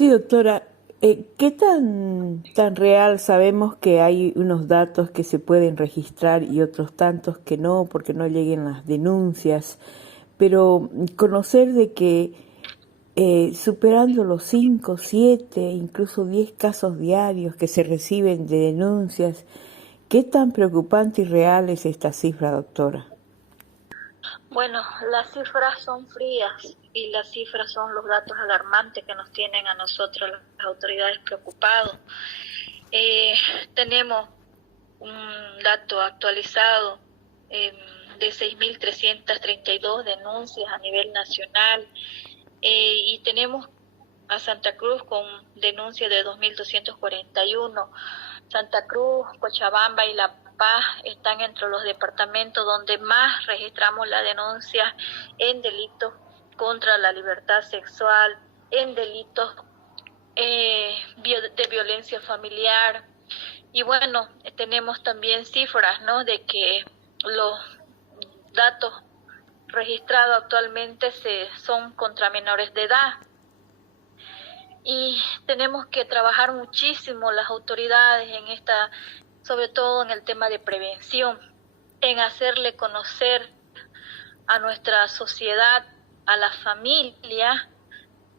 Sí, doctora. ¿Qué tan real? Sabemos que hay unos datos que se pueden registrar y otros tantos que no, porque no lleguen las denuncias, pero conocer de que superando los 5, 7, incluso 10 casos diarios que se reciben de denuncias, ¿qué tan preocupante y real es esta cifra, doctora? Bueno, las cifras son frías y las cifras son los datos alarmantes que nos tienen a nosotros las autoridades preocupados. Eh, Tenemos un dato actualizado eh, de 6.332 denuncias a nivel nacional y tenemos a Santa Cruz con denuncia de 2.241. Santa Cruz, Cochabamba y La Paz están entre los departamentos donde más registramos la denuncia en delitos contra la libertad sexual, en delitos de violencia familiar. Y bueno, tenemos también cifras, ¿no?, de que los datos registrados actualmente son contra menores de edad. Y tenemos que trabajar muchísimo las autoridades en esta, sobre todo en el tema de prevención, en hacerle conocer a nuestra sociedad, a la familia,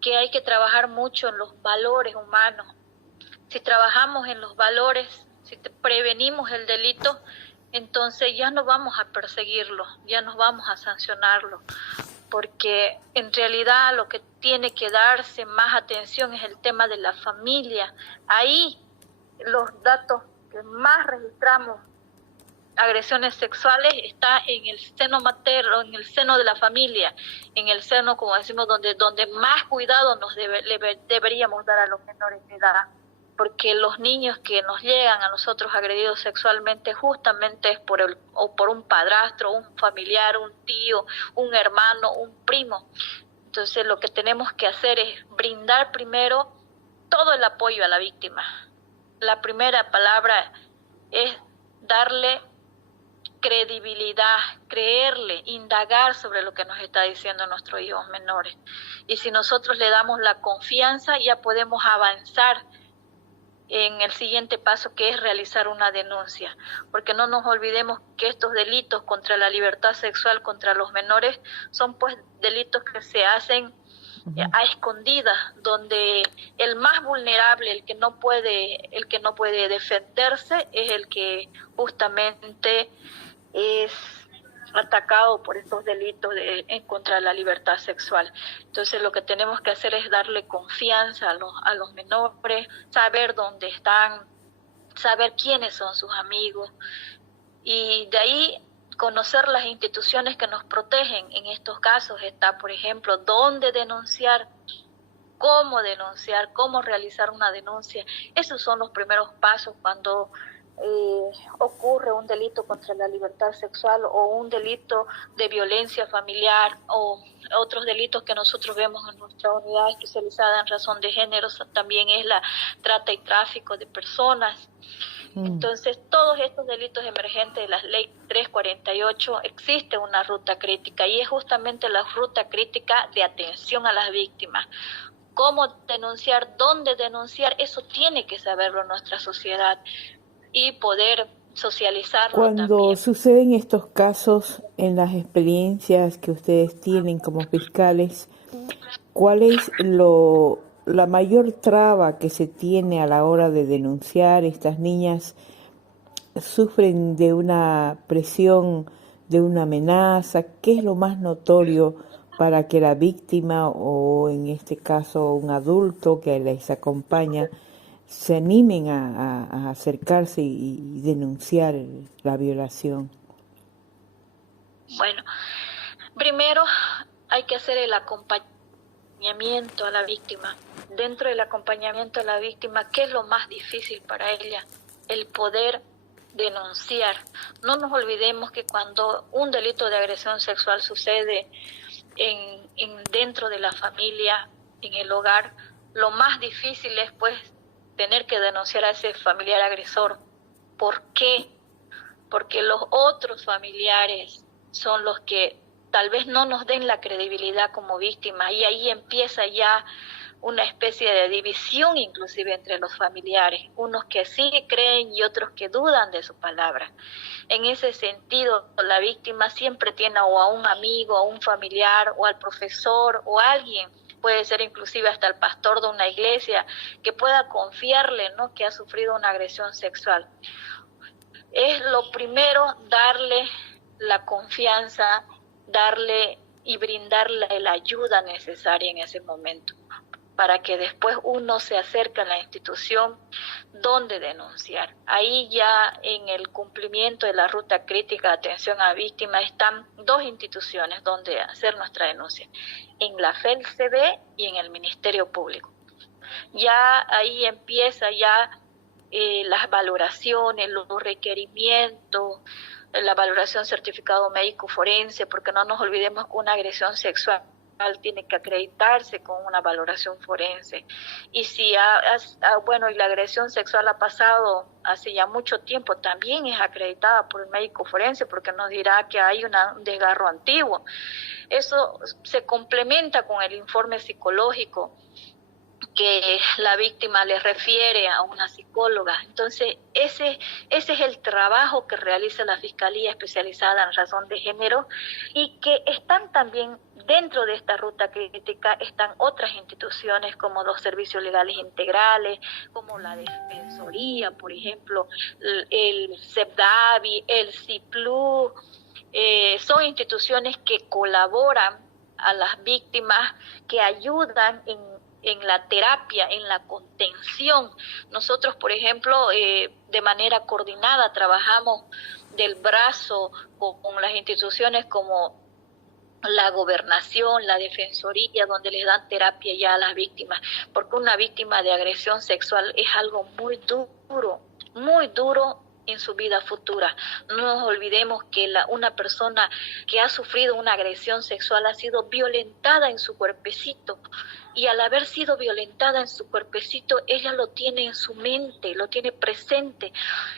que hay que trabajar mucho en los valores humanos. Si trabajamos en los valores, si prevenimos el delito, entonces ya no vamos a perseguirlo, ya no vamos a sancionarlo, porque en realidad lo que tiene que darse más atención es el tema de la familia. Ahí los datos que más registramos, agresiones sexuales, está en el seno materno, en el seno de la familia, en el seno, como decimos, donde más cuidado deberíamos dar a los menores de edad, porque los niños que nos llegan a nosotros agredidos sexualmente justamente es por un padrastro, un familiar, un tío, un hermano, un primo. Entonces lo que tenemos que hacer es brindar primero todo el apoyo a la víctima. La primera palabra es darle credibilidad, creerle, indagar sobre lo que nos está diciendo nuestros hijos menores. Y si nosotros le damos la confianza, ya podemos avanzar en el siguiente paso, que es realizar una denuncia, porque no nos olvidemos que estos delitos contra la libertad sexual contra los menores son pues delitos que se hacen a escondidas, donde el más vulnerable, el que no puede defenderse, es el que justamente es atacado por estos delitos en contra de la libertad sexual. Entonces lo que tenemos que hacer es darle confianza a los menores, saber dónde están, saber quiénes son sus amigos, y de ahí conocer las instituciones que nos protegen. En estos casos está, por ejemplo, dónde denunciar, cómo realizar una denuncia. Esos son los primeros pasos cuando ocurre un delito contra la libertad sexual o un delito de violencia familiar o otros delitos que nosotros vemos en nuestra unidad especializada en razón de género. También es la trata y tráfico de personas. Entonces, todos estos delitos emergentes de la ley 348 existe una ruta crítica, y es justamente la ruta crítica de atención a las víctimas. Cómo denunciar, dónde denunciar, eso tiene que saberlo nuestra sociedad y poder socializarlo Cuando también. suceden estos casos, en las experiencias que ustedes tienen como fiscales, ¿cuál es la mayor traba que se tiene a la hora de denunciar? Estas niñas sufren de una presión, de una amenaza. ¿Qué es lo más notorio para que la víctima, o en este caso un adulto que les acompaña, se animen a acercarse y denunciar la violación? Bueno, primero hay que hacer el acompañamiento a la víctima. Dentro del acompañamiento a la víctima, ¿qué es lo más difícil para ella? El poder denunciar. No nos olvidemos que cuando un delito de agresión sexual sucede dentro de la familia, en el hogar, lo más difícil es pues tener que denunciar a ese familiar agresor. ¿Por qué? Porque los otros familiares son los que tal vez no nos den la credibilidad como víctimas, y ahí empieza ya una especie de división inclusive entre los familiares, unos que sí creen y otros que dudan de su palabra. En ese sentido, la víctima siempre tiene o a un amigo, a un familiar, o al profesor, o a alguien, puede ser inclusive hasta el pastor de una iglesia, que pueda confiarle, ¿no?, que ha sufrido una agresión sexual. Es lo primero darle la confianza, darle y brindarle la ayuda necesaria en ese momento, para que después uno se acerque a la institución donde denunciar. Ahí ya en el cumplimiento de la ruta crítica de atención a víctimas están 2 instituciones donde hacer nuestra denuncia, en la FELCB y en el Ministerio Público. Ya ahí empieza ya las valoraciones, los requerimientos, la valoración certificado médico forense, porque no nos olvidemos que una agresión sexual tiene que acreditarse con una valoración forense. Y si bueno, y la agresión sexual ha pasado hace ya mucho tiempo, también es acreditada por el médico forense, porque nos dirá que hay un desgarro antiguo. Eso se complementa con el informe psicológico que la víctima le refiere a una psicóloga. Entonces, ese es el trabajo que realiza la Fiscalía Especializada en Razón de Género, y que están también dentro de esta ruta crítica, están otras instituciones como los servicios legales integrales, como la Defensoría, por ejemplo, el CEPDAVI, el CIPLU, son instituciones que colaboran a las víctimas, que ayudan en la terapia, en la contención. Nosotros, por ejemplo, de manera coordinada trabajamos del brazo con las instituciones como la gobernación, la defensoría, donde les dan terapia ya a las víctimas, porque una víctima de agresión sexual es algo muy duro en su vida futura. No nos olvidemos que una persona que ha sufrido una agresión sexual ha sido violentada en su cuerpecito, y al haber sido violentada en su cuerpecito, ella lo tiene en su mente, lo tiene presente,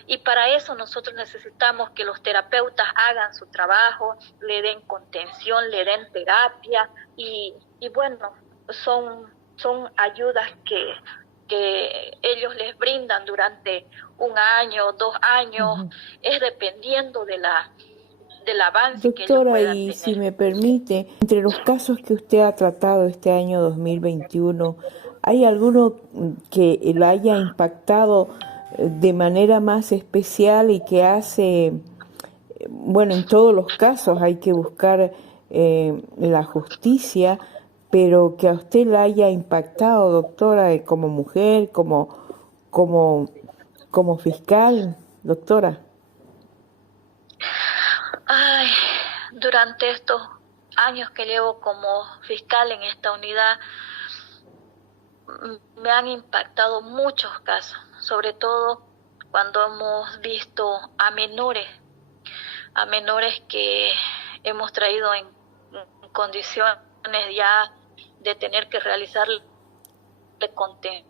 y para eso nosotros necesitamos que los terapeutas hagan su trabajo, le den contención, le den terapia, y bueno, son ayudas que ellos les brindan durante 1 año, 2 años, es dependiendo del avance que ellos Doctora, puedan y tener. si me permite, entre los casos que usted ha tratado este año 2021, ¿hay alguno que lo haya impactado de manera más especial y que hace, bueno, en todos los casos hay que buscar la justicia, pero que a usted la haya impactado, doctora, como mujer, como fiscal, doctora? Ay, durante estos años que llevo como fiscal en esta unidad, me han impactado muchos casos, sobre todo cuando hemos visto a menores que hemos traído en condiciones ya de tener que realizarle contención,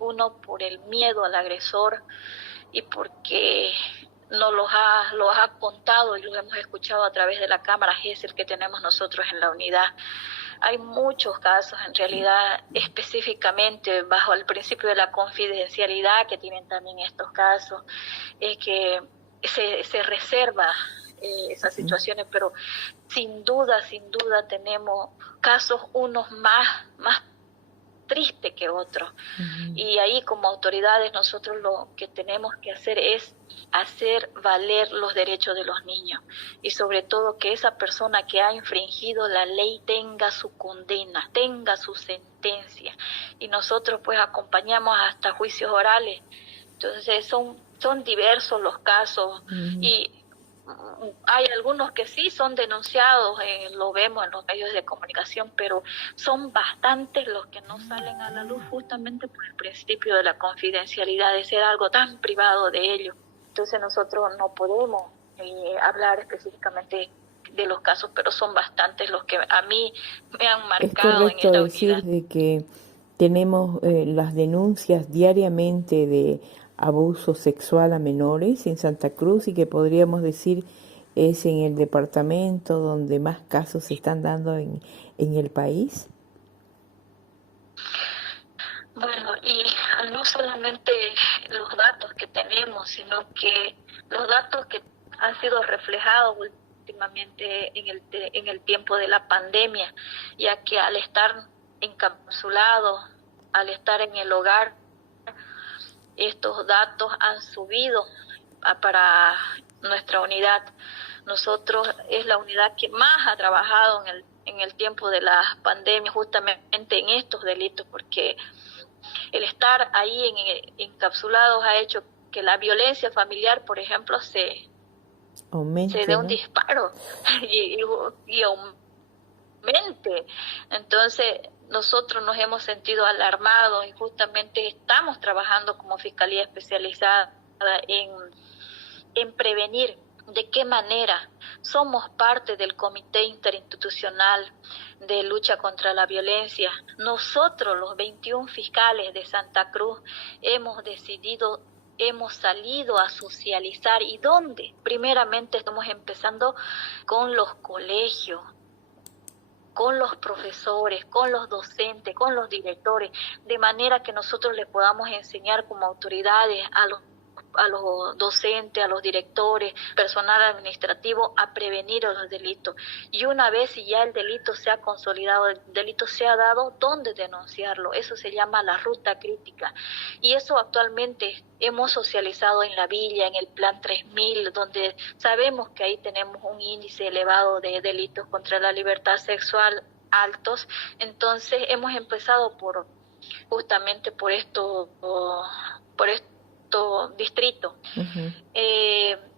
uno por el miedo al agresor y porque nos los ha contado y lo hemos escuchado a través de la cámara GESEL que tenemos nosotros en la unidad. Hay muchos casos, en realidad, específicamente bajo el principio de la confidencialidad que tienen también estos casos, que se reserva esas situaciones, pero sin duda tenemos casos unos más tristes que otros. Y ahí como autoridades nosotros lo que tenemos que hacer es hacer valer los derechos de los niños, y sobre todo que esa persona que ha infringido la ley tenga su condena, tenga su sentencia, y nosotros pues acompañamos hasta juicios orales. Entonces son diversos los casos, y hay algunos que sí son denunciados, lo vemos en los medios de comunicación, pero son bastantes los que no salen a la luz justamente por el principio de la confidencialidad, de ser algo tan privado de ellos. Entonces nosotros no podemos hablar específicamente de los casos, pero son bastantes los que a mí me han marcado en esta unidad. Es correcto decir de que tenemos las denuncias diariamente de abuso sexual a menores en Santa Cruz, y que podríamos decir es en el departamento donde más casos se están dando en el país. Bueno, y no solamente los datos que tenemos, sino que los datos que han sido reflejados últimamente en el tiempo de la pandemia, ya que al estar encapsulados, al estar en el hogar, estos datos han subido para nuestra unidad. Nosotros es la unidad que más ha trabajado en el tiempo de la pandemia justamente en estos delitos, porque el estar ahí encapsulados ha hecho que la violencia familiar, por ejemplo, se dé un ¿no? disparo y aumente. Entonces, nosotros nos hemos sentido alarmados y justamente estamos trabajando como Fiscalía Especializada en prevenir. ¿De qué manera? Somos parte del Comité Interinstitucional de Lucha contra la Violencia. Nosotros, los 21 fiscales de Santa Cruz, hemos salido a socializar. ¿Y dónde? Primeramente estamos empezando con los colegios, con los profesores, con los docentes, con los directores, de manera que nosotros les podamos enseñar como autoridades a los docentes, a los directores, personal administrativo, a prevenir los delitos. Y una vez si ya el delito se ha consolidado, el delito se ha dado, ¿dónde denunciarlo? Eso se llama la ruta crítica. Y eso actualmente hemos socializado en la villa, en el Plan 3000, donde sabemos que ahí tenemos un índice elevado de delitos contra la libertad sexual altos. Entonces hemos empezado justamente por esto distrito.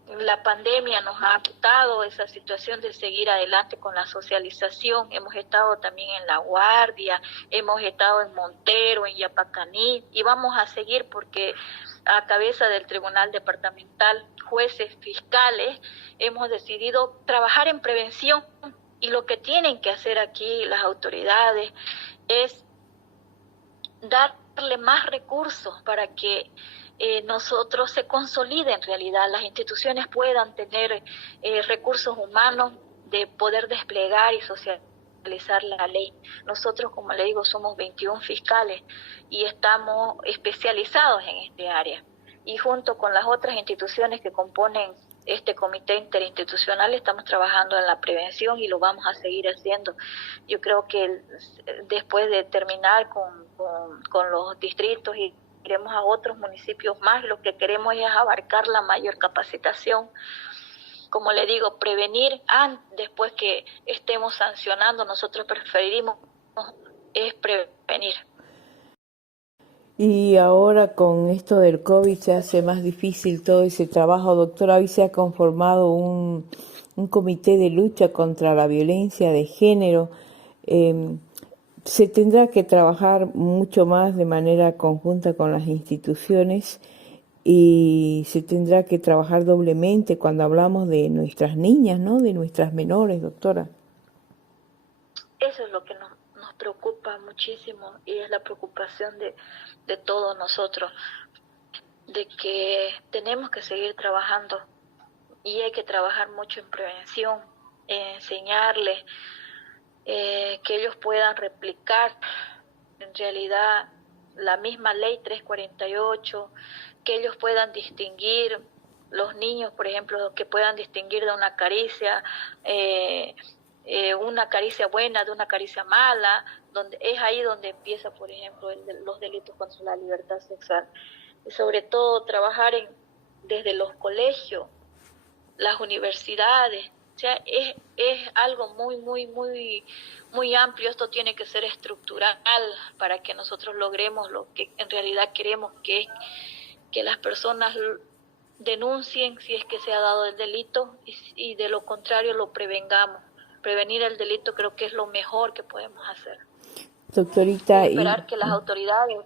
La pandemia nos ha quitado esa situación de seguir adelante con la socialización. Hemos estado también en La Guardia, hemos estado en Montero, en Yapacaní, y vamos a seguir porque a cabeza del Tribunal Departamental, jueces, fiscales, hemos decidido trabajar en prevención, y lo que tienen que hacer aquí las autoridades es darle más recursos para que nosotros se consolide en realidad, las instituciones puedan tener recursos humanos de poder desplegar y socializar la ley. Nosotros, como le digo, somos 21 fiscales y estamos especializados en este área. Y junto con las otras instituciones que componen este comité interinstitucional estamos trabajando en la prevención y lo vamos a seguir haciendo. Yo creo que después de terminar con los distritos y iremos a otros municipios más, lo que queremos es abarcar la mayor capacitación. Como le digo, prevenir después que estemos sancionando, nosotros preferimos es prevenir. Y ahora con esto del COVID se hace más difícil todo ese trabajo, doctora. Hoy se ha conformado un comité de lucha contra la violencia de género. Se tendrá que trabajar mucho más de manera conjunta con las instituciones y se tendrá que trabajar doblemente cuando hablamos de nuestras niñas, ¿no? De nuestras menores, doctora. Eso es lo que nos preocupa muchísimo y es la preocupación de todos nosotros, de que tenemos que seguir trabajando y hay que trabajar mucho en prevención, en enseñarles que ellos puedan replicar en realidad la misma ley 348, que ellos puedan distinguir, los niños, por ejemplo, que puedan distinguir de una caricia buena de una caricia mala, donde es ahí donde empieza, por ejemplo, los delitos contra la libertad sexual. Y sobre todo trabajar desde los colegios, las universidades. O sea, es algo muy amplio. Esto tiene que ser estructural para que nosotros logremos lo que en realidad queremos, que es que las personas denuncien si es que se ha dado el delito y de lo contrario lo prevengamos. Prevenir el delito creo que es lo mejor que podemos hacer. Doctorita, y esperar que las autoridades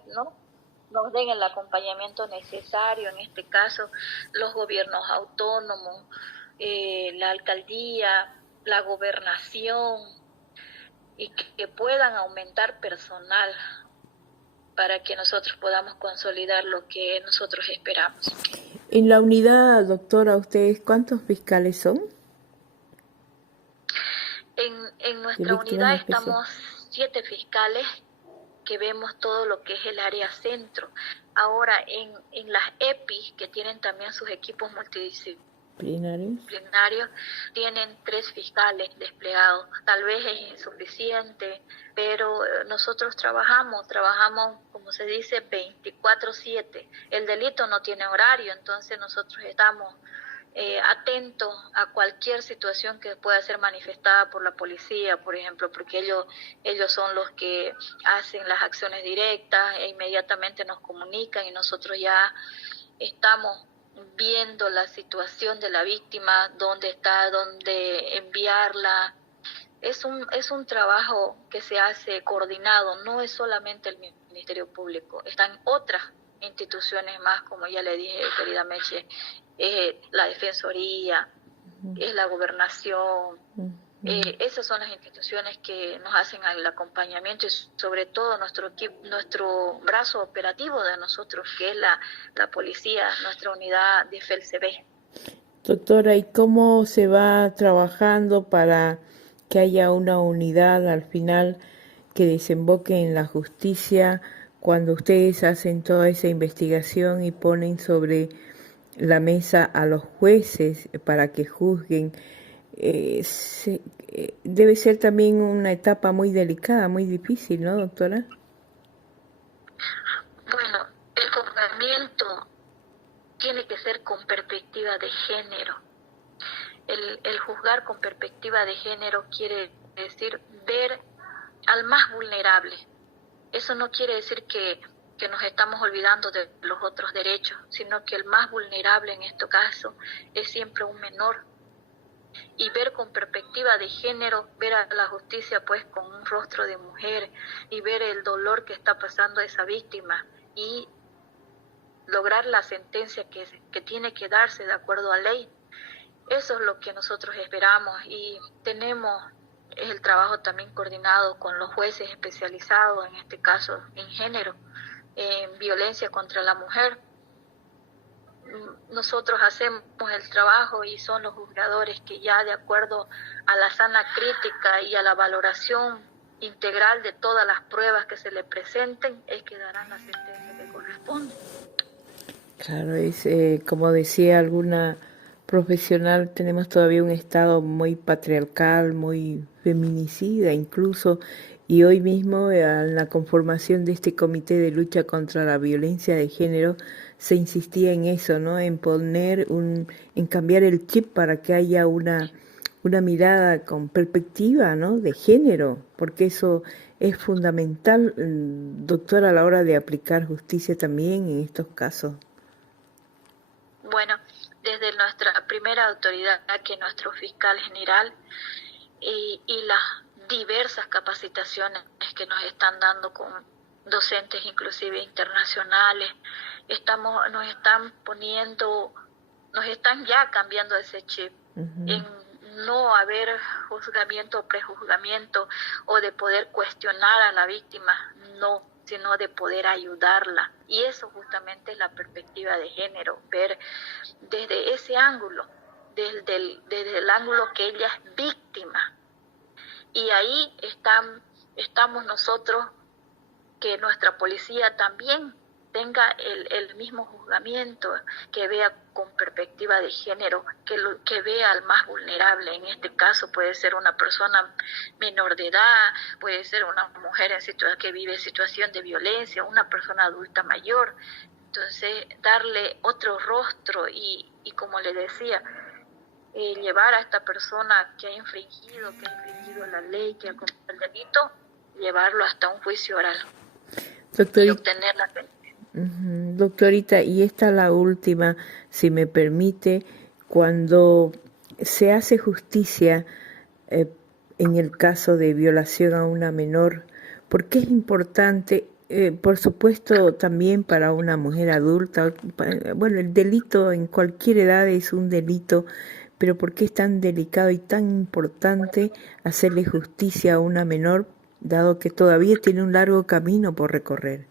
nos den el acompañamiento necesario, en este caso los gobiernos autónomos, la alcaldía, la gobernación, y que puedan aumentar personal para que nosotros podamos consolidar lo que nosotros esperamos. En la unidad, doctora, ¿ustedes cuántos fiscales son? En nuestra unidad estamos 7 fiscales que vemos todo lo que es el área centro. Ahora en las EPI, que tienen también sus equipos multidisciplinarios, tienen 3 fiscales desplegados. Tal vez es insuficiente, pero nosotros trabajamos, como se dice, 24/7. El delito no tiene horario, entonces nosotros estamos atentos a cualquier situación que pueda ser manifestada por la policía, por ejemplo, porque ellos son los que hacen las acciones directas e inmediatamente nos comunican y nosotros ya estamos viendo la situación de la víctima, dónde está, dónde enviarla. Es un trabajo que se hace coordinado, no es solamente el Ministerio Público, están otras instituciones más, como ya le dije, querida Meche, la Defensoría, es la Gobernación. Esas son las instituciones que nos hacen el acompañamiento y sobre todo nuestro brazo operativo de nosotros, que es la policía, nuestra unidad de FELCB. Doctora, ¿y cómo se va trabajando para que haya una unidad al final que desemboque en la justicia cuando ustedes hacen toda esa investigación y ponen sobre la mesa a los jueces para que juzguen? Debe ser también una etapa muy delicada, muy difícil, ¿no, doctora? Bueno, el juzgamiento tiene que ser con perspectiva de género. El juzgar con perspectiva de género quiere decir ver al más vulnerable. Eso no quiere decir que nos estamos olvidando de los otros derechos, sino que el más vulnerable en este caso es siempre un menor. Y ver con perspectiva de género, ver a la justicia pues con un rostro de mujer y ver el dolor que está pasando a esa víctima y lograr la sentencia que tiene que darse de acuerdo a ley. Eso es lo que nosotros esperamos y tenemos el trabajo también coordinado con los jueces especializados, en este caso en género, en violencia contra la mujer. Nosotros hacemos el trabajo y son los juzgadores que ya de acuerdo a la sana crítica y a la valoración integral de todas las pruebas que se le presenten es que darán la sentencia que corresponde. Claro, es como decía alguna profesional, tenemos todavía un estado muy patriarcal, muy feminicida incluso, y hoy mismo en la conformación de este comité de lucha contra la violencia de género se insistía en eso, ¿no? En en cambiar el chip para que haya una mirada con perspectiva, ¿no? De género, porque eso es fundamental, doctora, a la hora de aplicar justicia también en estos casos. Bueno, desde nuestra primera autoridad, que es nuestro fiscal general, y las diversas capacitaciones que nos están dando con docentes inclusive internacionales, nos están ya cambiando ese chip, en no haber juzgamiento o prejuzgamiento o de poder cuestionar a la víctima, no, sino de poder ayudarla. Y eso justamente es la perspectiva de género, ver desde ese ángulo, desde el ángulo que ella es víctima. Y ahí estamos nosotros, que nuestra policía también tenga el mismo juzgamiento, que vea con perspectiva de género, que vea al más vulnerable. En este caso puede ser una persona menor de edad, puede ser una mujer que vive situación de violencia, una persona adulta mayor. Entonces, darle otro rostro y como le decía, llevar a esta persona que ha infringido la ley, que ha cometido el delito, llevarlo hasta un juicio oral y obtener la sentencia. Doctorita, y esta la última, si me permite, cuando se hace justicia en el caso de violación a una menor, ¿por qué es importante? Por supuesto, también para una mujer adulta, bueno, el delito en cualquier edad es un delito, pero ¿por qué es tan delicado y tan importante hacerle justicia a una menor, dado que todavía tiene un largo camino por recorrer?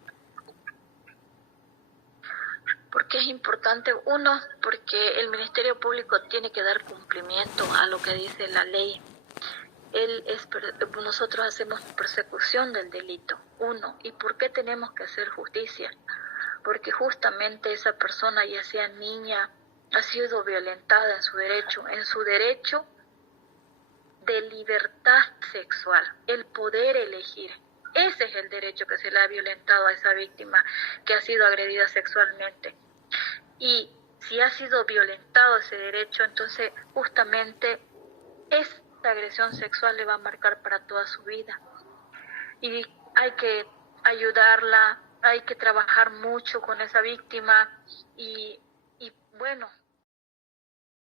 Porque es importante, uno, porque el Ministerio Público tiene que dar cumplimiento a lo que dice la ley. nosotros hacemos persecución del delito. Uno, ¿y por qué tenemos que hacer justicia? Porque justamente esa persona, ya sea niña, ha sido violentada en su derecho de libertad sexual, el poder elegir. Ese es el derecho que se le ha violentado a esa víctima que ha sido agredida sexualmente. Y si ha sido violentado ese derecho, entonces justamente esta agresión sexual le va a marcar para toda su vida. Y hay que ayudarla, hay que trabajar mucho con esa víctima y bueno,